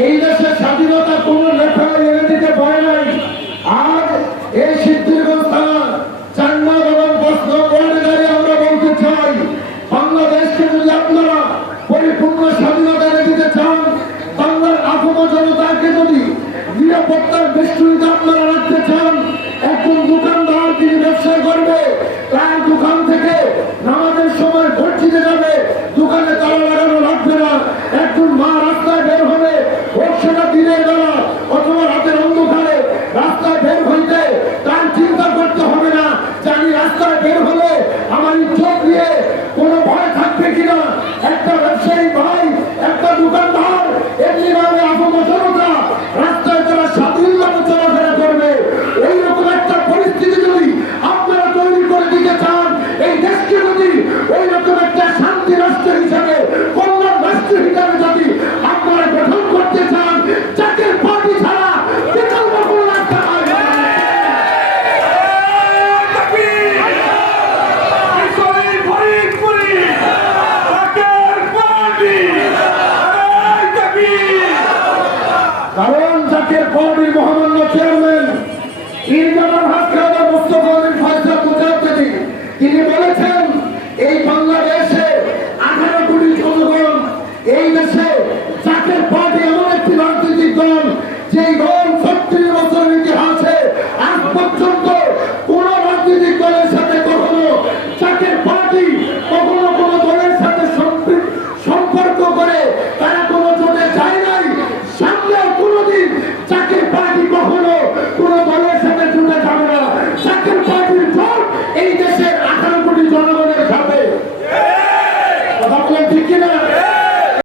এই দেশের স্বাধীনতা কোনো নেতা এনে দিতে পারে নাই। আজ এই সিদ্ধিরগঞ্জ থানা চান্নাদ এবং প্রশ্ন করে দাঁড়িয়ে আমরা বলতে চাই, বাংলাদেশকে যদি আপনারা পরিপূর্ণ স্বাধীনতা এনে দিতে চান, বাংলার আপামর জনতাকে যদি নিরাপত্তার বেষ্টনীতে আপনারা রাখতে চান, একজন দোকানদার তিনি ব্যবসা করবে, তার দোকান থেকে নামাজের সময় ভোট দিতে যাবে, দোকানে তালা লাগানো রাখবে না। একজন মা রাস্তায় বের হবে, হোক সেটা দিনের বেলা অথবা রাতের অন্ধকারে, রাস্তায় বের হইতে তার চিন্তা করতে হবে না যে আমি রাস্তায় বের হলে আমার ইজ্জত নিয়ে কোনো ভয় থাকবে কিনা। একটা ব্যবসায়ী ভাই, একটা দোকানদার, এমনি ভাবে আপামর জনতা রাস্তায় তারা স্বাধীনভাবে চলাফেরা করবে। এইরকম একটা পরিস্থিতি যদি আপনারা তৈরি করে দিতে চান, এই দেশকে যদি ওই রকম একটা শান্তি রাষ্ট্র হিসাবে, কল্যাণ রাষ্ট্র হিসাবে যদি আপনারা গঠন করতে চান, জাতীয় পার্টি ছাড়া বিকল্প কোনো রাস্তা পাবে না। কারণ জাতীয় পার্টির মহামান্য চেয়ারম্যান ইনজামাল হক মোস্তফা আলী ফয়সাল মুজাহিদ তিনি বলেছেন, এই বাংলাদেশ